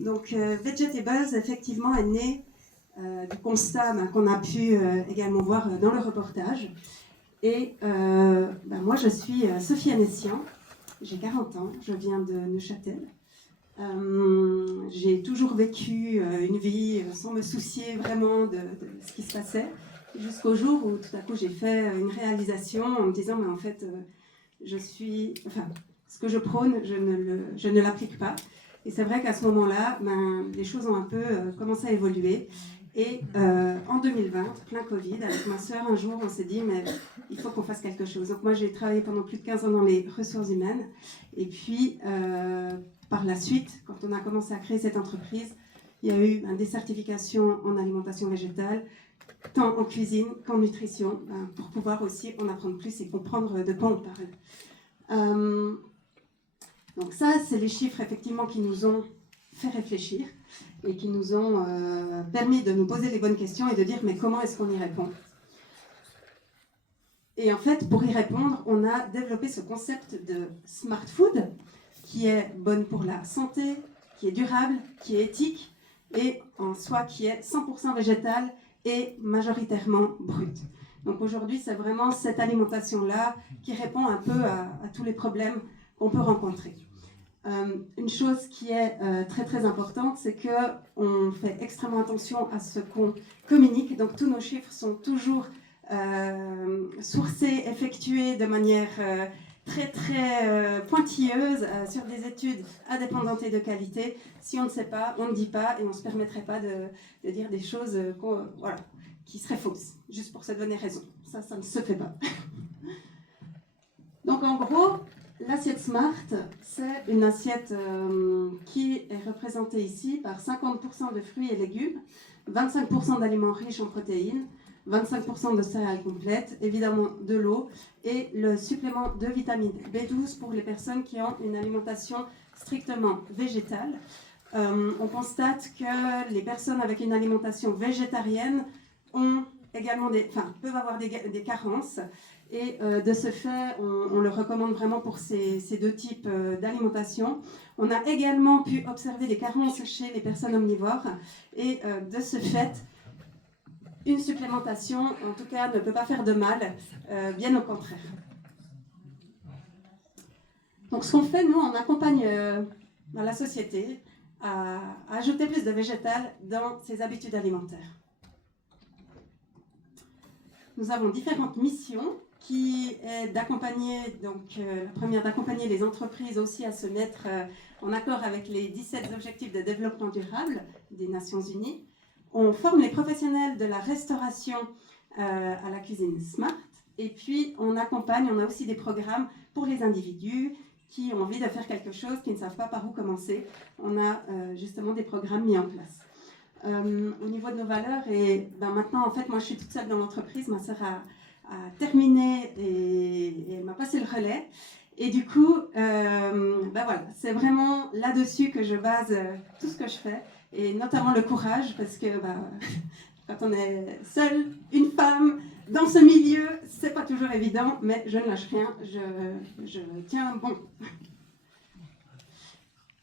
Donc, Vegetables, effectivement, est né du constat qu'on a pu également voir dans le reportage. Et moi, je suis Sophie Anessian, j'ai 40 ans, je viens de Neuchâtel. J'ai toujours vécu une vie sans me soucier vraiment de ce qui se passait, jusqu'au jour où tout à coup j'ai fait une réalisation en me disant mais en fait ce que je prône, je ne l'applique pas. Et c'est vrai qu'à ce moment-là, les choses ont un peu commencé à évoluer. Et en 2020, plein Covid, avec ma sœur, un jour, on s'est dit, mais il faut qu'on fasse quelque chose. Donc moi, j'ai travaillé pendant plus de 15 ans dans les ressources humaines. Et puis, par la suite, quand on a commencé à créer cette entreprise, il y a eu des certifications en alimentation végétale, tant en cuisine qu'en nutrition, pour pouvoir aussi en apprendre plus et comprendre de quoi on parle. Donc ça, c'est les chiffres effectivement qui nous ont fait réfléchir et qui nous ont permis de nous poser les bonnes questions et de dire mais comment est-ce qu'on y répond? Et en fait, pour y répondre, on a développé ce concept de smart food qui est bonne pour la santé, qui est durable, qui est éthique et en soi qui est 100% végétale et majoritairement brute. Donc aujourd'hui, c'est vraiment cette alimentation-là qui répond un peu à tous les problèmes qu'on peut rencontrer. Une chose qui est très très importante, c'est qu'on fait extrêmement attention à ce qu'on communique. Donc tous nos chiffres sont toujours sourcés, effectués de manière très très pointilleuse sur des études indépendantes et de qualité. Si on ne sait pas, on ne dit pas et on ne se permettrait pas de dire des choses qui seraient fausses, juste pour se donner raison. Ça ne se fait pas. Donc en gros, l'assiette Smart, c'est une assiette qui est représentée ici par 50% de fruits et légumes, 25% d'aliments riches en protéines, 25% de céréales complètes, évidemment de l'eau et le supplément de vitamine B12 pour les personnes qui ont une alimentation strictement végétale. On constate que les personnes avec une alimentation végétarienne ont également peuvent avoir des carences. Et de ce fait, on le recommande vraiment pour ces deux types d'alimentation. On a également pu observer des carences chez les personnes omnivores. Et de ce fait, une supplémentation, en tout cas, ne peut pas faire de mal, bien au contraire. Donc ce qu'on fait, nous, on accompagne la société à ajouter plus de végétal dans ses habitudes alimentaires. Nous avons différentes missions qui est d'accompagner, la première d'accompagner les entreprises aussi à se mettre en accord avec les 17 objectifs de développement durable des Nations Unies. On forme les professionnels de la restauration à la cuisine Smart. Et puis on accompagne, on a aussi des programmes pour les individus qui ont envie de faire quelque chose, qui ne savent pas par où commencer. On a justement des programmes mis en place. Au niveau de nos valeurs, et maintenant en fait moi je suis toute seule dans l'entreprise, ma sœur a terminé et elle m'a passé le relais. Et du coup, voilà, c'est vraiment là-dessus que je base tout ce que je fais, et notamment le courage, parce que quand on est seule, une femme, dans ce milieu, c'est pas toujours évident, mais je ne lâche rien, je tiens bon.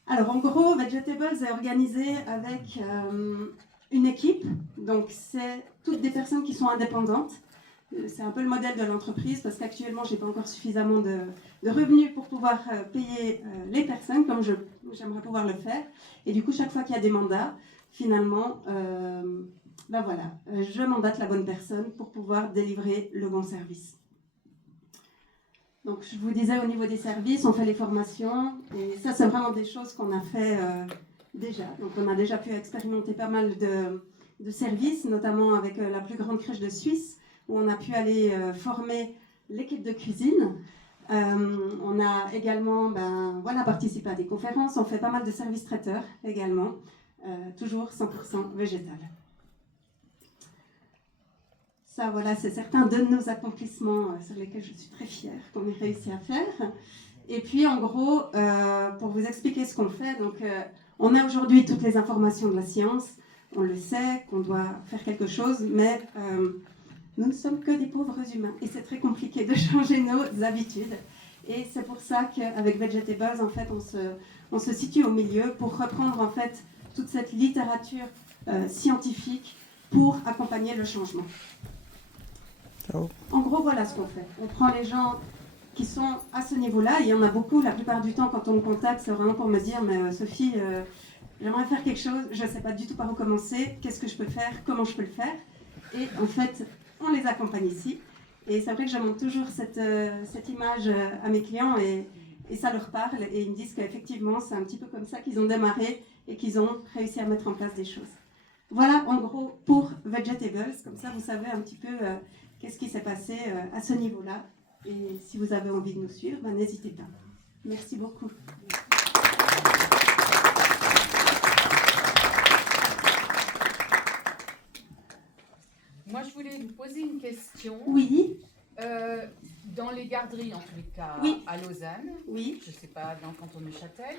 Alors en gros, Vegetables est organisé avec une équipe, donc c'est toutes des personnes qui sont indépendantes. C'est un peu le modèle de l'entreprise parce qu'actuellement, je n'ai pas encore suffisamment de revenus pour pouvoir payer les personnes comme j'aimerais pouvoir le faire. Et du coup, chaque fois qu'il y a des mandats, finalement, je mandate la bonne personne pour pouvoir délivrer le bon service. Donc, je vous disais, au niveau des services, on fait les formations. Et ça, c'est vraiment des choses qu'on a fait déjà. Donc, on a déjà pu expérimenter pas mal de services, notamment avec la plus grande crèche de Suisse, où on a pu aller former l'équipe de cuisine. On a également participé à des conférences. On fait pas mal de services traiteurs également, toujours 100% végétal. Ça, voilà, c'est certains de nos accomplissements sur lesquels je suis très fière qu'on ait réussi à faire. Et puis, en gros, pour vous expliquer ce qu'on fait, donc, on a aujourd'hui toutes les informations de la science. On le sait qu'on doit faire quelque chose, mais nous ne sommes que des pauvres humains et c'est très compliqué de changer nos habitudes. Et c'est pour ça qu'avec Vegetables, en fait, on se situe au milieu pour reprendre en fait toute cette littérature scientifique pour accompagner le changement. En gros, voilà ce qu'on fait. On prend les gens qui sont à ce niveau-là, et il y en a beaucoup. La plupart du temps, quand on me contacte, c'est vraiment pour me dire « Mais Sophie, j'aimerais faire quelque chose, je ne sais pas du tout par où commencer, qu'est-ce que je peux faire, comment je peux le faire ?» Et en fait, on les accompagne ici. Et c'est vrai que je montre toujours cette image à mes clients et ça leur parle. Et ils me disent qu'effectivement, c'est un petit peu comme ça qu'ils ont démarré et qu'ils ont réussi à mettre en place des choses. Voilà, en gros, pour Vegetables. Comme ça, vous savez un petit peu qu'est-ce qui s'est passé à ce niveau-là. Et si vous avez envie de nous suivre, ben, n'hésitez pas. Merci beaucoup. Moi, je voulais vous poser une question. Oui. Dans les garderies, en tous les cas, oui. à Lausanne, oui. je ne sais pas, dans le canton de Neuchâtel,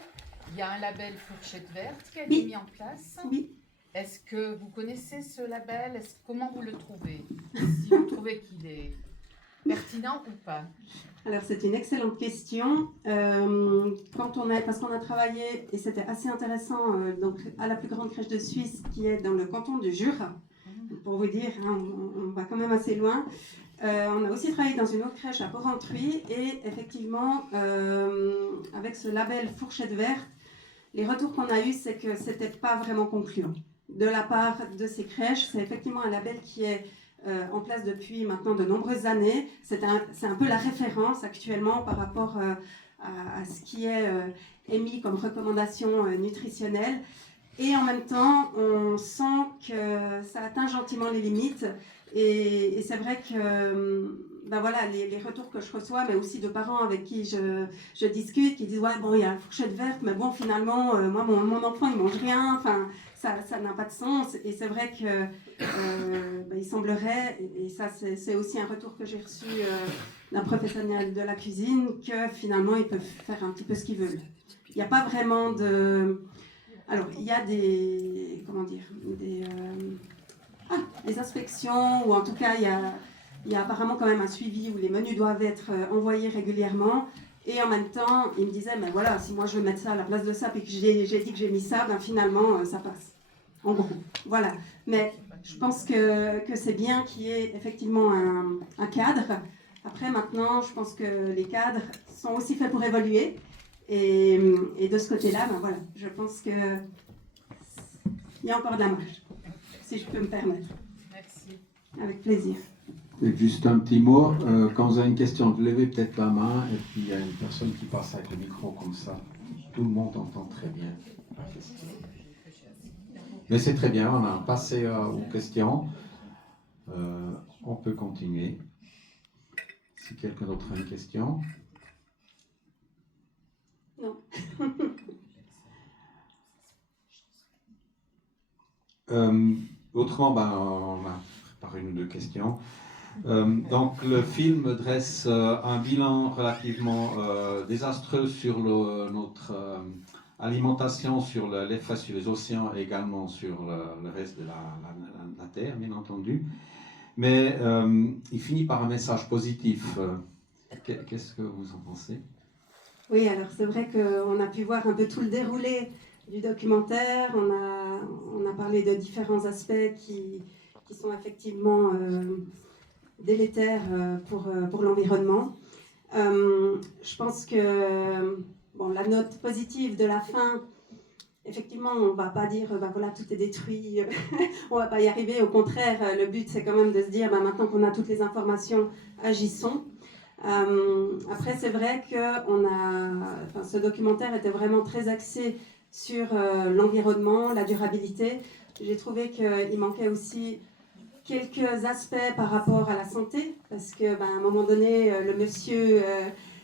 il y a un label Fourchette Verte qui a oui. été mis en place. Oui. Est-ce que vous connaissez ce label? Comment vous le trouvez? Si vous trouvez qu'il est pertinent ou pas? Alors, c'est une excellente question. Parce qu'on a travaillé, et c'était assez intéressant, donc, à la plus grande crèche de Suisse, qui est dans le canton du Jura. Pour vous dire, hein, on va quand même assez loin. On a aussi travaillé dans une autre crèche à Porrentruy, et effectivement, avec ce label Fourchette Verte, les retours qu'on a eus, c'est que ce n'était pas vraiment concluant. De la part de ces crèches, c'est effectivement un label qui est en place depuis maintenant de nombreuses années. C'est un peu la référence actuellement par rapport à ce qui est émis comme recommandation nutritionnelle. Et en même temps, on sent que ça atteint gentiment les limites. Et c'est vrai que ben voilà, les retours que je reçois, mais aussi de parents avec qui je discute, qui disent « Ouais, bon, il y a la fourchette verte, mais bon, finalement, moi, mon enfant, il mange rien. » Enfin, ça n'a pas de sens. Et c'est vrai que ben, il semblerait, et ça, c'est aussi un retour que j'ai reçu d'un professionnel de la cuisine, que finalement, ils peuvent faire un petit peu ce qu'ils veulent. Il n'y a pas vraiment de... Alors, il y a des... Comment dire des inspections, ou en tout cas, il y a apparemment quand même un suivi où les menus doivent être envoyés régulièrement. Et en même temps, il me disait, mais voilà, si moi je veux mettre ça à la place de ça, puis que j'ai dit que j'ai mis ça, ben finalement, ça passe. En gros, voilà. Mais je pense que c'est bien qu'il y ait effectivement un cadre. Après, maintenant, je pense que les cadres sont aussi faits pour évoluer. Et de ce côté-là, ben voilà, je pense qu'il y a encore de la marge, si je peux me permettre. Merci. Avec plaisir. Et juste un petit mot, quand vous avez une question, levez peut-être la main, et puis il y a une personne qui passe avec le micro comme ça. Tout le monde entend très bien la question. Mais c'est très bien, on a passé aux questions. On peut continuer. Si quelqu'un d'autre a une question. Non. Autrement, on a préparé une ou deux questions. Donc, le film dresse un bilan relativement désastreux sur notre alimentation, sur l'effet sur les océans et également sur le reste de la Terre, bien entendu. Mais il finit par un message positif. Qu'est-ce que vous en pensez? Oui, alors c'est vrai qu'on a pu voir un peu tout le déroulé du documentaire. On a parlé de différents aspects qui sont effectivement délétères pour l'environnement. Je pense que bon, la note positive de la fin, effectivement, on ne va pas dire ben voilà, tout est détruit, on ne va pas y arriver. Au contraire, le but c'est quand même de se dire ben, maintenant qu'on a toutes les informations, agissons. Après, c'est vrai que ce documentaire était vraiment très axé sur l'environnement, la durabilité. J'ai trouvé qu'il manquait aussi quelques aspects par rapport à la santé, parce qu'à un moment donné, le monsieur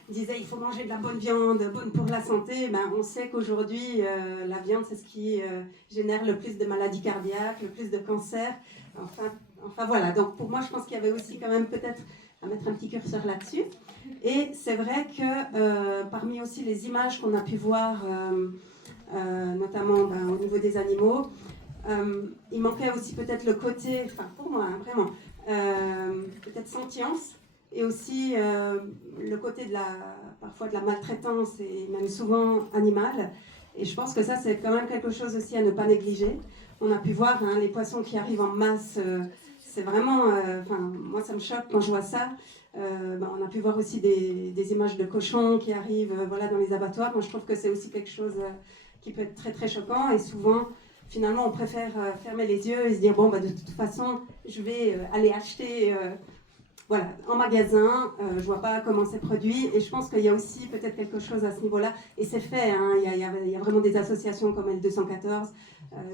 disait il faut manger de la bonne viande, bonne pour la santé. On sait qu'aujourd'hui, la viande, c'est ce qui génère le plus de maladies cardiaques, le plus de cancers. Enfin voilà, donc pour moi, je pense qu'il y avait aussi quand même peut-être à mettre un petit curseur là-dessus. Et c'est vrai que parmi aussi les images qu'on a pu voir, notamment au niveau des animaux, il manquait aussi peut-être le côté, enfin pour moi, hein, vraiment, peut-être sentience, et aussi le côté parfois de la maltraitance, et même souvent animale. Et je pense que ça, c'est quand même quelque chose aussi à ne pas négliger. On a pu voir les poissons qui arrivent en masse, c'est vraiment... moi, ça me choque quand je vois ça. On a pu voir aussi des images de cochons qui arrivent dans les abattoirs. Moi, je trouve que c'est aussi quelque chose qui peut être très, très choquant. Et souvent, finalement, on préfère fermer les yeux et se dire, bon, de toute façon, je vais aller acheter en magasin. Je ne vois pas comment c'est produit. Et je pense qu'il y a aussi peut-être quelque chose à ce niveau-là. Et c'est fait. Il y a vraiment des associations comme L214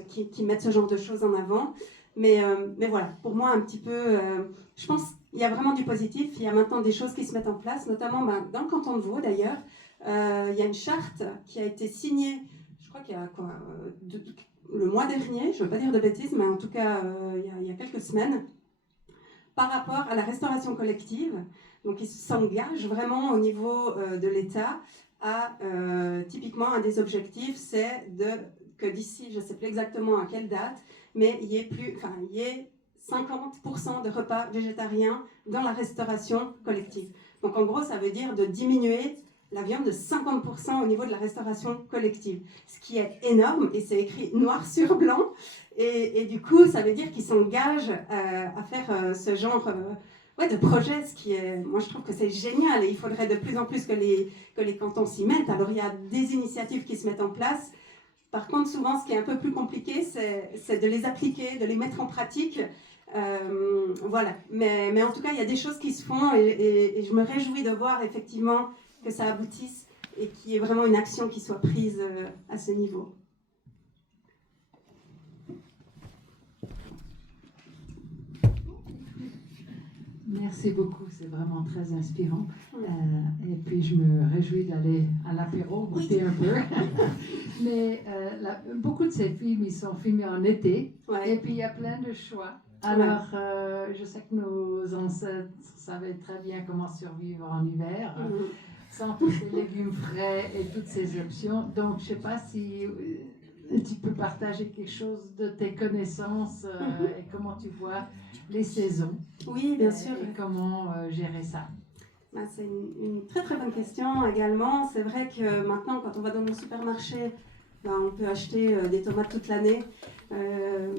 qui mettent ce genre de choses en avant. Mais voilà, pour moi, un petit peu, je pense qu'il y a vraiment du positif. Il y a maintenant des choses qui se mettent en place, notamment dans le canton de Vaud, d'ailleurs. Il y a une charte qui a été signée, je crois qu'il y a le mois dernier, je ne veux pas dire de bêtises, mais en tout cas, il y a quelques semaines, par rapport à la restauration collective. Donc, ils s'engagent vraiment au niveau de l'État à, typiquement, un des objectifs, c'est que d'ici, je ne sais plus exactement à quelle date, mais il y ait 50% de repas végétariens dans la restauration collective. Donc en gros, ça veut dire de diminuer la viande de 50% au niveau de la restauration collective, ce qui est énorme, et c'est écrit noir sur blanc, et du coup, ça veut dire qu'ils s'engagent à faire ce genre de projet, ce qui est, moi je trouve que c'est génial, et il faudrait de plus en plus que les cantons s'y mettent. Alors il y a des initiatives qui se mettent en place. Par contre, souvent, ce qui est un peu plus compliqué, c'est de les appliquer, de les mettre en pratique. Mais en tout cas, il y a des choses qui se font et je me réjouis de voir effectivement que ça aboutisse et qu'il y ait vraiment une action qui soit prise à ce niveau. Merci beaucoup, c'est vraiment très inspirant. Et puis je me réjouis d'aller à l'apéro, goûter un peu. Mais beaucoup de ces films, ils sont filmés en été. Ouais. Et puis il y a plein de choix. Alors, je sais que nos ancêtres savaient très bien comment survivre en hiver, sans tous ces légumes frais et toutes ces options. Donc, je ne sais pas si tu peux partager quelque chose de tes connaissances et comment tu vois les saisons. Oui, bien sûr. Et comment gérer ça. C'est une très très bonne question également. C'est vrai que maintenant, quand on va dans nos supermarchés, on peut acheter des tomates toute l'année.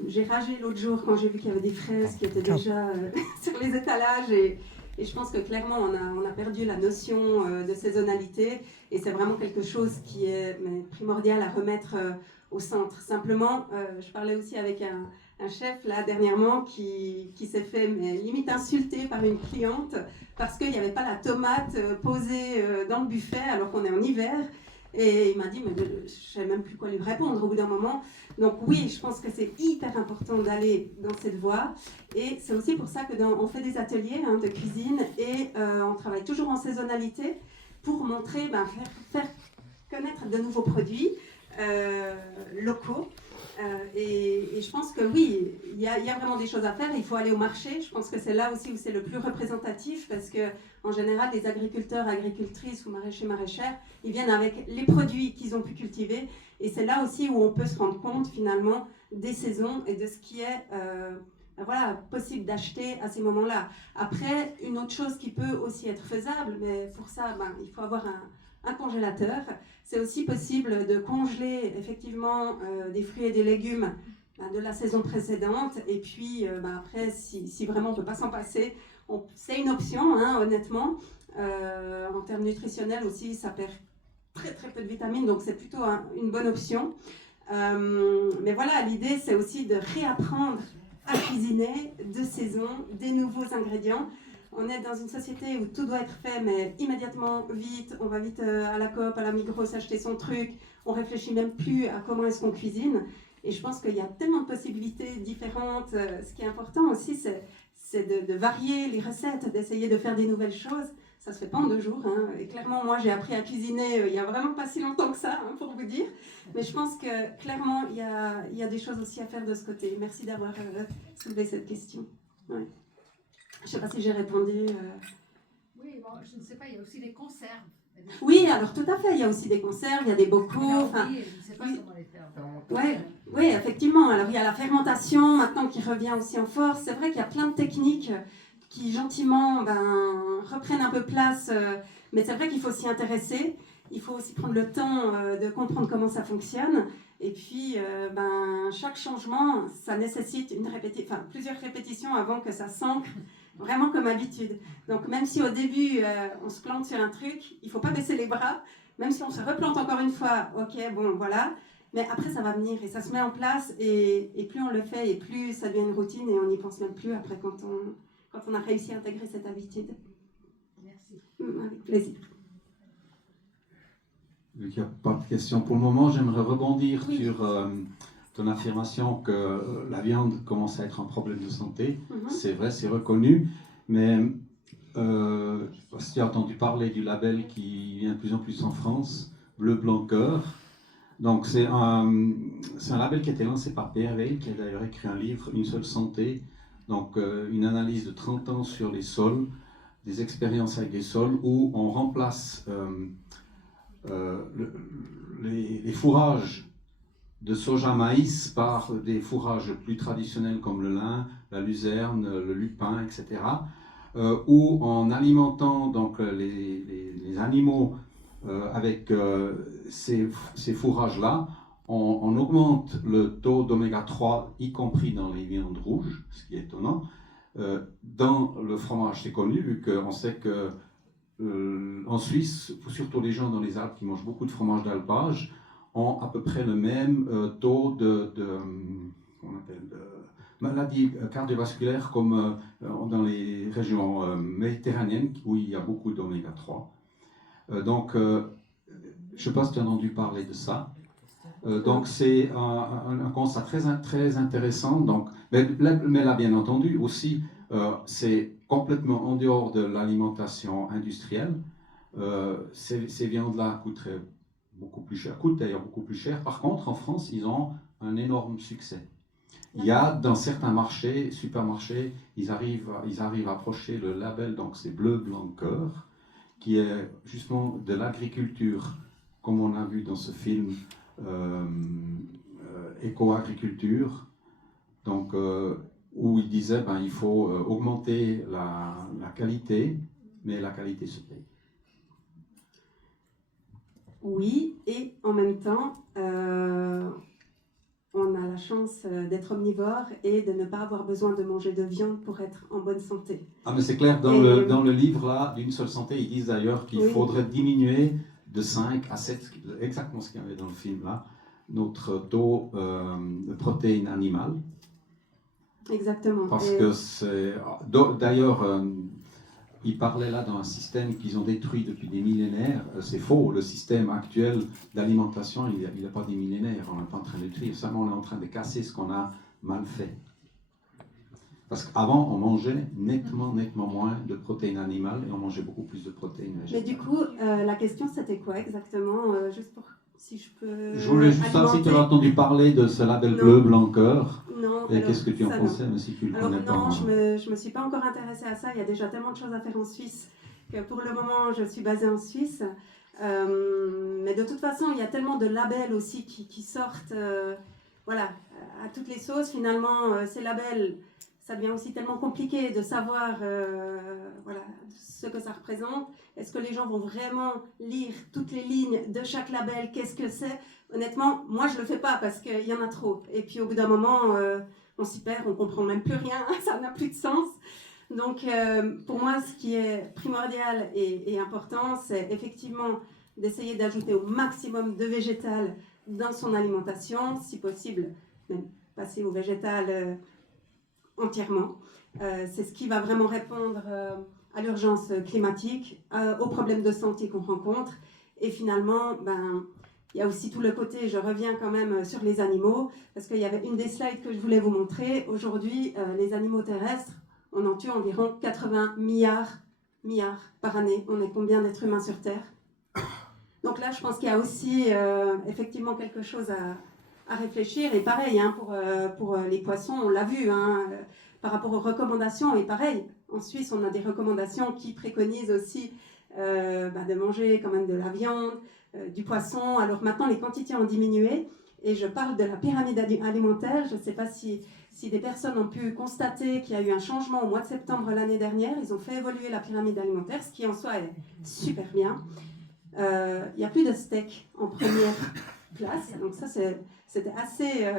J'ai ragé l'autre jour quand j'ai vu qu'il y avait des fraises qui étaient déjà sur les étalages et je pense que clairement on a perdu la notion de saisonnalité et c'est vraiment quelque chose qui est primordial à remettre au centre. Simplement, je parlais aussi avec un chef là dernièrement qui s'est fait limite insulter par une cliente parce qu'il n'y avait pas la tomate posée dans le buffet alors qu'on est en hiver. Et il m'a dit, mais je ne savais même plus quoi lui répondre au bout d'un moment. Donc oui, je pense que c'est hyper important d'aller dans cette voie. Et c'est aussi pour ça qu'on fait des ateliers de cuisine et on travaille toujours en saisonnalité pour montrer, faire connaître de nouveaux produits locaux. Et je pense que oui, il y a vraiment des choses à faire. Il faut aller au marché. Je pense que c'est là aussi où c'est le plus représentatif parce que en général, les agriculteurs, agricultrices ou maraîchers, maraîchères, ils viennent avec les produits qu'ils ont pu cultiver. Et c'est là aussi où on peut se rendre compte finalement des saisons et de ce qui est possible d'acheter à ces moments-là. Après, une autre chose qui peut aussi être faisable, mais pour ça, il faut avoir un congélateur. C'est aussi possible de congeler effectivement des fruits et des légumes de la saison précédente. Et puis après, si vraiment on ne peut pas s'en passer, c'est une option, honnêtement. En termes nutritionnels aussi, ça perd très très peu de vitamines, donc c'est plutôt une bonne option. Mais voilà, l'idée c'est aussi de réapprendre à cuisiner de saison, des nouveaux ingrédients. On est dans une société où tout doit être fait, mais immédiatement, vite. On va vite à la Coop, à la Migros, acheter son truc. On réfléchit même plus à comment est-ce qu'on cuisine. Et je pense qu'il y a tellement de possibilités différentes. Ce qui est important aussi, c'est de varier les recettes, d'essayer de faire des nouvelles choses. Ça se fait pas en 2 jours. Et clairement, moi, j'ai appris à cuisiner il y a vraiment pas si longtemps que ça, pour vous dire. Mais je pense que clairement, il y a des choses aussi à faire de ce côté. Merci d'avoir soulevé cette question. Ouais. Je ne sais pas si j'ai répondu. Oui, bon, je ne sais pas, il y a aussi des conserves. Oui, alors tout à fait, il y a aussi des conserves, il y a des bocaux. Je ne sais pas comment les faire. Oui, effectivement. Alors il y a la fermentation maintenant qui revient aussi en force. C'est vrai qu'il y a plein de techniques qui gentiment reprennent un peu place. Mais c'est vrai qu'il faut s'y intéresser. il faut aussi prendre le temps de comprendre comment ça fonctionne. Et puis, chaque changement, ça nécessite plusieurs répétitions avant que ça s'ancre vraiment comme habitude. Donc, même si au début, on se plante sur un truc, il ne faut pas baisser les bras. Même si on se replante encore une fois, ok, bon, voilà. Mais après, ça va venir et ça se met en place. Et plus on le fait, et plus ça devient une routine et on n'y pense même plus après quand on a réussi à intégrer cette habitude. Merci. Avec plaisir. Vu qu'il n'y a pas de questions pour le moment, j'aimerais rebondir Oui. sur ton affirmation que la viande commence à être un problème de santé. C'est vrai, c'est reconnu, mais si tu as entendu parler du label qui vient de plus en plus en France, Bleu Blanc Cœur. Donc c'est un label qui a été lancé par Pierre Veil, qui a d'ailleurs écrit un livre, Une seule santé, donc une analyse de 30 ans sur les sols, des expériences avec les sols, où on remplace les fourrages de soja-maïs par des fourrages plus traditionnels comme le lin, la luzerne, le lupin, etc. Où en alimentant donc, les animaux avec ces fourrages-là, on augmente le taux d'oméga 3, y compris dans les viandes rouges, ce qui est étonnant. Dans le fromage, c'est connu, vu qu'on sait que en Suisse, surtout les gens dans les Alpes qui mangent beaucoup de fromage d'alpage, ont à peu près le même taux de maladies cardiovasculaires comme dans les régions méditerranéennes où il y a beaucoup d'oméga 3. Donc, je ne sais pas si tu as entendu parler de ça. Donc, c'est un constat très intéressant. Donc, mais là, bien entendu, aussi, c'est complètement en dehors de l'alimentation industrielle. Ces viandes-là coûteraient beaucoup plus cher, coûtent d'ailleurs beaucoup plus cher. Par contre, en France, ils ont un énorme succès. Il y a dans certains marchés, supermarchés, ils arrivent à approcher le label, donc c'est Bleu Blanc Cœur, qui est justement de l'agriculture, comme on a vu dans ce film, éco-agriculture, donc où il disait il faut augmenter la qualité, mais la qualité se paye. Oui, et en même temps, on a la chance d'être omnivore et de ne pas avoir besoin de manger de viande pour être en bonne santé. Ah, mais c'est clair, dans le livre là, d'Une seule santé, ils disent d'ailleurs qu'il faudrait diminuer de 5 à 7, exactement ce qu'il y avait dans le film là, notre taux de protéines animales. Exactement. Parce que c'est... D'ailleurs, ils parlaient là d'un système qu'ils ont détruit depuis des millénaires. C'est faux, le système actuel d'alimentation, il n'est pas des millénaires. On n'est pas en train de détruire, seulement on est en train de casser ce qu'on a mal fait. Parce qu'avant, on mangeait nettement moins de protéines animales et on mangeait beaucoup plus de protéines végétales. Mais du coup, la question c'était quoi exactement, juste pour si je peux. Je voulais juste savoir si tu avais entendu parler de ce label Bleu Blanc Cœur. Non. Et qu'est-ce que tu en pensais, mais si tu le connais pas. Non, je me suis pas encore intéressée à ça. Il y a déjà tellement de choses à faire en Suisse que pour le moment, je suis basée en Suisse. Mais de toute façon, il y a tellement de labels aussi qui sortent, à toutes les sauces. Finalement, ces labels, ça devient aussi tellement compliqué de savoir, ce que ça représente. Est-ce que les gens vont vraiment lire toutes les lignes de chaque label? Qu'est-ce que c'est? Honnêtement, moi, je le fais pas parce qu'il y en a trop. Et puis, au bout d'un moment, on s'y perd, on comprend même plus rien, ça n'a plus de sens. Donc, pour moi, ce qui est primordial et important, c'est effectivement d'essayer d'ajouter au maximum de végétal dans son alimentation, si possible, même passer au végétal entièrement. C'est ce qui va vraiment répondre à l'urgence climatique, aux problèmes de santé qu'on rencontre. Et finalement, il y a aussi tout le côté, je reviens quand même sur les animaux, parce qu'il y avait une des slides que je voulais vous montrer. Aujourd'hui, les animaux terrestres, on en tue environ 80 milliards par année. On est combien d'êtres humains sur Terre? Donc là, je pense qu'il y a aussi effectivement quelque chose à réfléchir. Et pareil, pour les poissons, on l'a vu, par rapport aux recommandations, et pareil, en Suisse, on a des recommandations qui préconisent aussi de manger quand même de la viande, du poisson. Alors maintenant, les quantités ont diminué et je parle de la pyramide alimentaire. Je ne sais pas si des personnes ont pu constater qu'il y a eu un changement au mois de septembre l'année dernière. Ils ont fait évoluer la pyramide alimentaire, ce qui en soi est super bien. il n'y a plus de steak en première place. Donc ça, c'était assez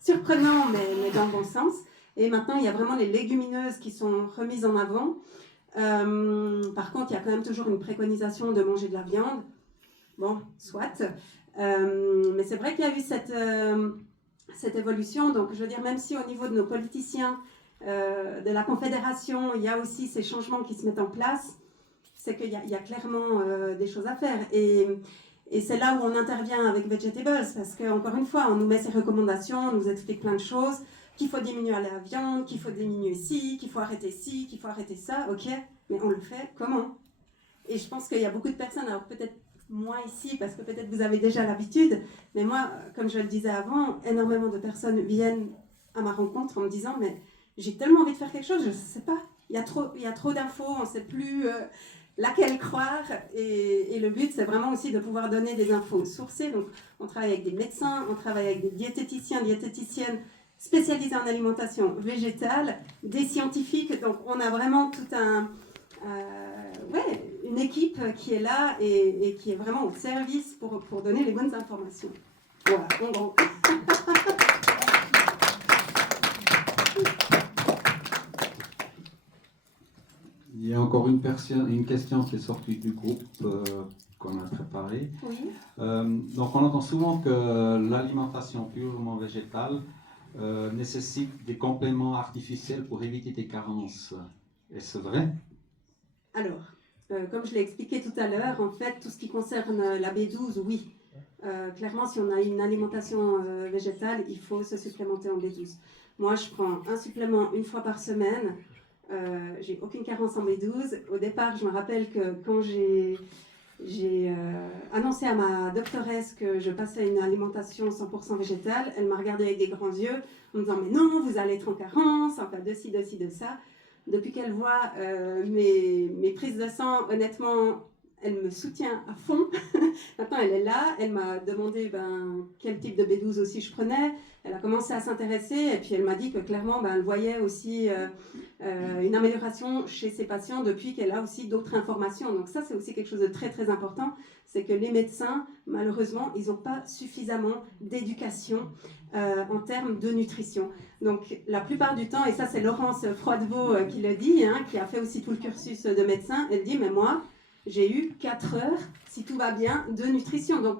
surprenant, mais dans le bon sens. Et maintenant, il y a vraiment les légumineuses qui sont remises en avant. Par contre, il y a quand même toujours une préconisation de manger de la viande. Bon, soit. Mais c'est vrai qu'il y a eu cette évolution. Donc, je veux dire, même si au niveau de nos politiciens, de la Confédération, il y a aussi ces changements qui se mettent en place, c'est qu'il y a clairement des choses à faire. Et c'est là où on intervient avec Vegetables, parce qu'encore une fois, on nous met ces recommandations, on nous explique plein de choses, qu'il faut diminuer la viande, qu'il faut diminuer ci, qu'il faut arrêter ci, qu'il faut arrêter ça, ok, mais on le fait comment? Et je pense qu'il y a beaucoup de personnes, alors peut-être moi ici, parce que peut-être vous avez déjà l'habitude, mais moi, comme je le disais avant, énormément de personnes viennent à ma rencontre en me disant, mais j'ai tellement envie de faire quelque chose, je ne sais pas, il y a trop d'infos, on ne sait plus laquelle croire, et le but, c'est vraiment aussi de pouvoir donner des infos sourcées. Donc, on travaille avec des médecins, on travaille avec des diététiciens, diététiciennes spécialisés en alimentation végétale, des scientifiques, donc on a vraiment tout une équipe qui est là et qui est vraiment au service pour donner les bonnes informations. Voilà, en gros. Il y a encore une question qui est sortie du groupe qu'on a préparé. Oui. Donc on entend souvent que l'alimentation purement végétale nécessite des compléments artificiels pour éviter des carences. Est-ce vrai? Alors, comme je l'ai expliqué tout à l'heure, en fait, tout ce qui concerne la B12, oui. Clairement, si on a une alimentation végétale, il faut se supplémenter en B12. Moi, je prends un supplément une fois par semaine. J'ai aucune carence en B12. Au départ, je me rappelle que quand j'ai annoncé à ma doctoresse que je passais à une alimentation 100% végétale, elle m'a regardée avec des grands yeux en me disant « Mais non, vous allez être en carence, enfin de ci, de ça ». Depuis qu'elle voit mes prises de sang, honnêtement, elle me soutient à fond. Maintenant, elle est là. Elle m'a demandé quel type de B12 aussi je prenais. Elle a commencé à s'intéresser et puis elle m'a dit que clairement, elle voyait aussi une amélioration chez ses patients depuis qu'elle a aussi d'autres informations. Donc ça, c'est aussi quelque chose de très, très important. C'est que les médecins, malheureusement, ils n'ont pas suffisamment d'éducation en termes de nutrition. Donc la plupart du temps, et ça c'est Laurence Froidevaux qui le dit, qui a fait aussi tout le cursus de médecin, elle dit « Mais moi, j'ai eu 4 heures, si tout va bien, de nutrition. » Donc,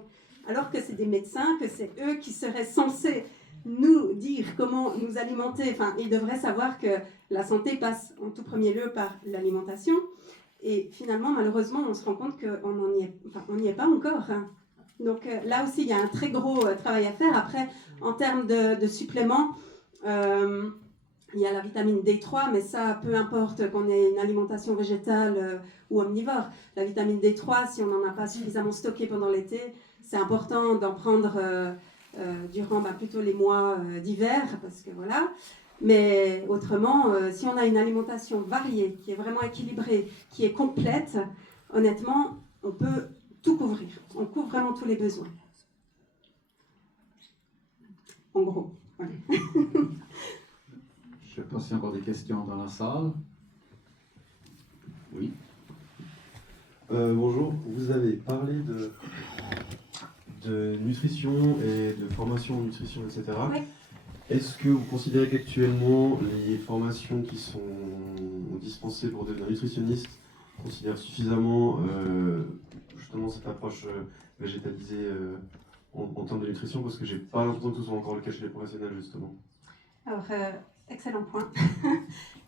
alors que c'est des médecins, que c'est eux qui seraient censés nous dire comment nous alimenter, enfin, ils devraient savoir que la santé passe en tout premier lieu par l'alimentation. Et finalement, malheureusement, on se rend compte qu'on n'y est pas encore. Donc là aussi, il y a un très gros travail à faire. Après, en termes de suppléments, il y a la vitamine D3, mais ça, peu importe qu'on ait une alimentation végétale ou omnivore. La vitamine D3, si on n'en a pas suffisamment stocké pendant l'été, c'est important d'en prendre durant plutôt les mois d'hiver, parce que voilà. Mais autrement, si on a une alimentation variée, qui est vraiment équilibrée, qui est complète, honnêtement, on peut tout couvrir. On couvre vraiment tous les besoins. En gros, voilà. Je ne sais pas s'il y a encore des questions dans la salle. Oui. Bonjour, vous avez parlé de nutrition et de formation en nutrition, etc. Oui. Est-ce que vous considérez qu'actuellement les formations qui sont dispensées pour devenir nutritionniste considèrent suffisamment justement cette approche végétalisée en termes de nutrition? Parce que j'ai pas l'impression que ce soit encore le cas chez les professionnels justement. Alors, excellent point.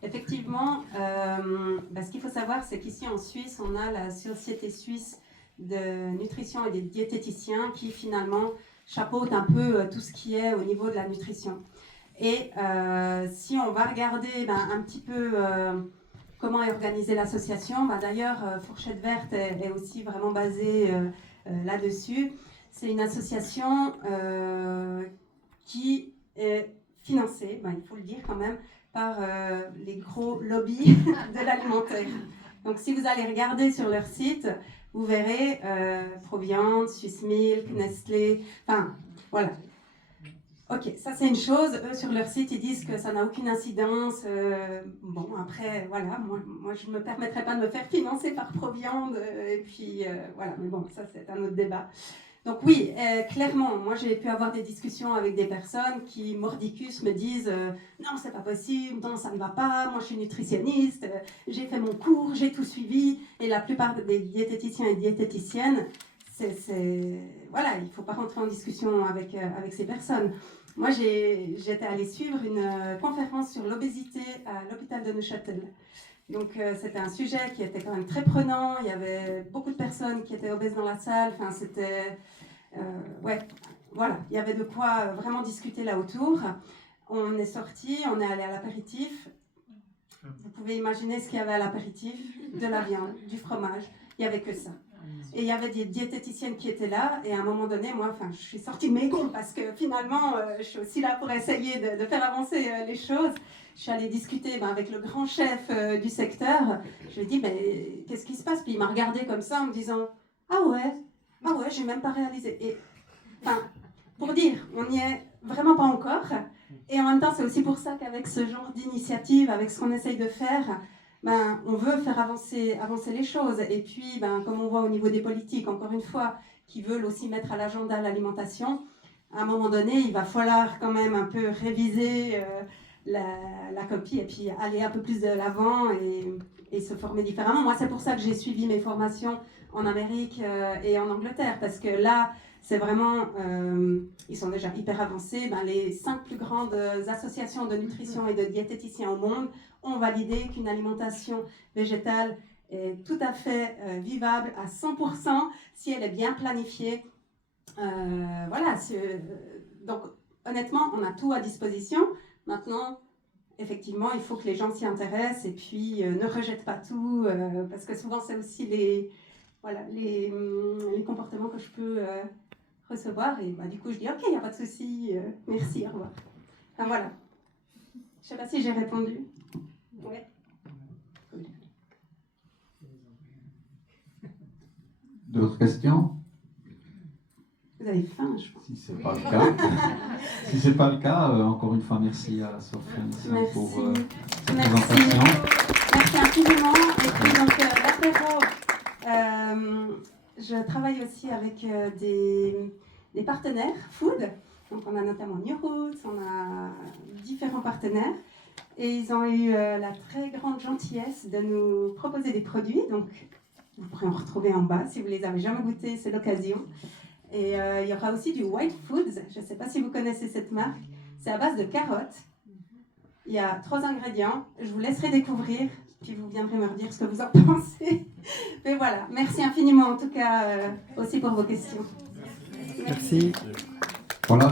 Effectivement, ce qu'il faut savoir, c'est qu'ici en Suisse, on a la Société suisse de nutrition et des diététiciens qui finalement chapeaute un peu tout ce qui est au niveau de la nutrition. Et si on va regarder un petit peu comment est organisée l'association, d'ailleurs Fourchette Verte est aussi vraiment basée là-dessus. C'est une association qui est financée, il faut le dire quand même, par les gros lobbies de l'alimentaire. Donc si vous allez regarder sur leur site, vous verrez Proviande, Swiss Milk, Nestlé, enfin voilà. Ok, ça c'est une chose. Eux, sur leur site, ils disent que ça n'a aucune incidence. Bon, après, voilà, moi je ne me permettrai pas de me faire financer par Proviande. Et puis, voilà, mais bon, ça c'est un autre débat. Donc oui, clairement, moi j'ai pu avoir des discussions avec des personnes qui, mordicus, me disent non, c'est pas possible, non, ça ne va pas, moi je suis nutritionniste, j'ai fait mon cours, j'ai tout suivi. Et la plupart des diététiciens et diététiciennes, voilà, il ne faut pas rentrer en discussion avec ces personnes. Moi, j'étais allée suivre une conférence sur l'obésité à l'hôpital de Neuchâtel. Donc, c'était un sujet qui était quand même très prenant. Il y avait beaucoup de personnes qui étaient obèses dans la salle. Enfin, c'était... ouais, voilà, il y avait de quoi vraiment discuter là autour. On est sorti, on est allé à l'apéritif. Vous pouvez imaginer ce qu'il y avait à l'apéritif. De la viande, du fromage. Il n'y avait que ça. Et il y avait des diététiciennes qui étaient là, et à un moment donné, moi, je suis sortie de mes gonds parce que finalement, je suis aussi là pour essayer de faire avancer les choses. Je suis allée discuter avec le grand chef du secteur. Je lui ai dit, mais qu'est-ce qui se passe? Puis il m'a regardé comme ça en me disant, ah ouais, j'ai même pas réalisé. Et, enfin, pour dire, on n'y est vraiment pas encore. Et en même temps, c'est aussi pour ça qu'avec ce genre d'initiative, avec ce qu'on essaye de faire, on veut faire avancer les choses. Et puis, comme on voit au niveau des politiques, encore une fois, qui veulent aussi mettre à l'agenda l'alimentation, à un moment donné, il va falloir quand même un peu réviser la copie et puis aller un peu plus de l'avant et se former différemment. Moi, c'est pour ça que j'ai suivi mes formations en Amérique et en Angleterre, parce que là, c'est vraiment, ils sont déjà hyper avancés. Les 5 plus grandes associations de nutrition et de diététiciens au monde ont validé qu'une alimentation végétale est tout à fait vivable à 100% si elle est bien planifiée. Voilà, donc honnêtement, on a tout à disposition. Maintenant, effectivement, il faut que les gens s'y intéressent et puis ne rejettent pas tout, parce que souvent c'est aussi les comportements que je peux recevoir. Et du coup, je dis ok, il n'y a pas de souci, merci, au revoir. Enfin, voilà. Je ne sais pas si j'ai répondu. Ouais. D'autres questions? Vous avez faim, je pense. Si ce n'est pas le cas, si c'est pas le cas, encore une fois, merci à Sofiane pour cette présentation. Merci infiniment. Et puis donc l'apéro, je travaille aussi avec des partenaires food. Donc on a notamment New Roots, on a différents partenaires. Et ils ont eu la très grande gentillesse de nous proposer des produits. Donc vous pourrez en retrouver en bas. Si vous les avez jamais goûtés, c'est l'occasion. Et il y aura aussi du White Foods. Je ne sais pas si vous connaissez cette marque. C'est à base de carottes. Il y a 3 ingrédients. Je vous laisserai découvrir. Puis vous viendrez me redire ce que vous en pensez. Mais voilà. Merci infiniment en tout cas aussi pour vos questions. Merci.